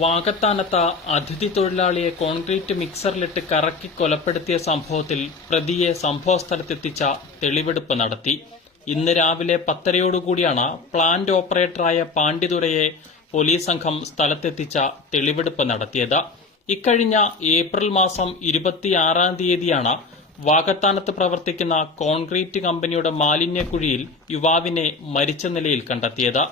വാകത്താനത്ത് അതിഥി തൊഴിലാളിയെ കോൺക്രീറ്റ് മിക്സറിലിട്ട് കറക്കി കൊലപ്പെടുത്തിയ സംഭവത്തിൽ പ്രതിയെ സംഭവസ്ഥലത്തെത്തിച്ച തെളിവെടുപ്പ് നടത്തി. ഇന്ന് രാവിലെ പത്തരയോടുകൂടിയാണ് പ്ലാന്റ് ഓപ്പറേറ്ററായ പാണ്ഡിതുരയെ പോലീസ് സംഘം സ്ഥലത്തെത്തിച്ച തെളിവെടുപ്പ് നടത്തിയത്. ഇക്കഴിഞ്ഞ ഏപ്രിൽ മാസം ഇരുപത്തിയാറാം തീയതിയാണ് വാകത്താനത്ത് പ്രവർത്തിക്കുന്ന കോൺക്രീറ്റ് കമ്പനിയുടെ മാലിന്യക്കുഴിയിൽ യുവാവിനെ മരിച്ച നിലയിൽ കണ്ടെത്തിയത്.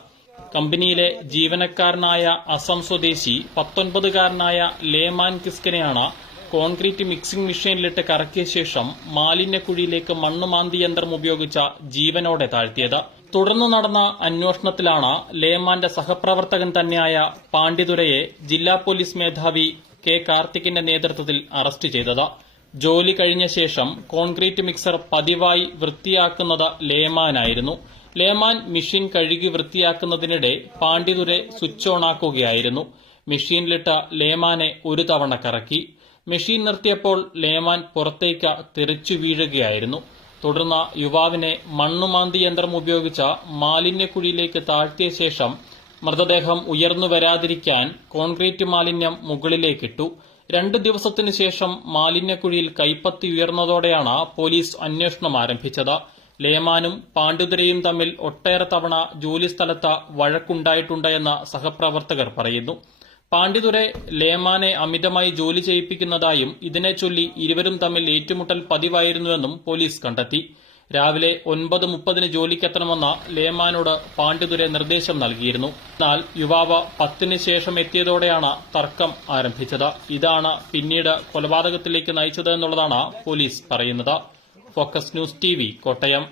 കമ്പനിയിലെ ജീവനക്കാരനായ അസം സ്വദേശി പത്തൊൻപതുകാരനായ ലേമാൻ കിസ്കനെയാണ് കോൺക്രീറ്റ് മിക്സിംഗ് മെഷീനിലിട്ട് കറക്കിയ ശേഷം മാലിന്യക്കുഴിയിലേക്ക് മണ്ണുമാന്തി യന്ത്രം ഉപയോഗിച്ച ജീവനോടെ താഴ്ത്തിയത്. തുടർന്ന് നടന്ന അന്വേഷണത്തിലാണ് ലേമാന്റെ സഹപ്രവർത്തകൻ തന്നെയായ പാണ്ഡിതുരയെ ജില്ലാ പോലീസ് മേധാവി കെ കാർത്തിക്കിന്റെ നേതൃത്വത്തിൽ അറസ്റ്റ് ചെയ്തത്. ജോലി കഴിഞ്ഞ ശേഷം കോൺക്രീറ്റ് മിക്സർ പതിവായി വൃത്തിയാക്കുന്നത് ലേമാനായിരുന്നു ലേമാൻ മെഷീൻ കഴുകി വൃത്തിയാക്കുന്നതിനിടെ പാണ്ഡിതുരെ സ്വിച്ച് ഓൺ ആക്കുകയായിരുന്നു. മെഷീനിലിട്ട ലേമാനെ ഒരു തവണ കറക്കി. മെഷീൻ നിർത്തിയപ്പോൾ ലേമാൻ പുറത്തേക്ക് തെറിച്ചു വീഴുകയായിരുന്നു. തുടർന്ന് യുവാവിനെ മണ്ണുമാന്തി യന്ത്രം ഉപയോഗിച്ച മാലിന്യക്കുഴിയിലേക്ക് താഴ്ത്തിയ ശേഷം മൃതദേഹം ഉയർന്നു വരാതിരിക്കാൻ കോൺക്രീറ്റ് മാലിന്യം മുകളിലേക്കിട്ടു. രണ്ടു ദിവസത്തിനു ശേഷം മാലിന്യക്കുഴിയിൽ കൈപ്പത്തി ഉയർന്നതോടെയാണ് പോലീസ് അന്വേഷണം ആരംഭിച്ചത്. ലേമാനും പാണ്ഡുതരയും തമ്മിൽ ഒട്ടേറെ തവണ ജോലിസ്ഥലത്ത് വഴക്കുണ്ടായിട്ടുണ്ട് എന്ന് സഹപ്രവർത്തകർ പറയുന്നു. പാണ്ഡിതുരെ ലേമാനെ അമിതമായി ജോലി ചെയ്യിപ്പിക്കുന്നതായും ഇതിനെ ചൊല്ലി ഇരുവരും തമ്മിൽ ഏറ്റുമുട്ടൽ പതിവായിരുന്നുവെന്നും പോലീസ് കണ്ടെത്തി. രാവിലെ ഒൻപത് മുപ്പതിന് ജോലിക്കെത്തണമെന്ന ലേമാനോട് പാണ്ഡിതുരെ നിർദ്ദേശം നൽകിയിരുന്നു. എന്നാൽ യുവാവ് പത്തിന് ശേഷം എത്തിയതോടെയാണ് തർക്കം ആരംഭിച്ചത്. ഇതാണ് പിന്നീട് കൊലപാതകത്തിലേക്ക് നയിച്ചത് എന്നുള്ളതാണ് പോലീസ് പറയുന്നത്. Focus news T Kottayam.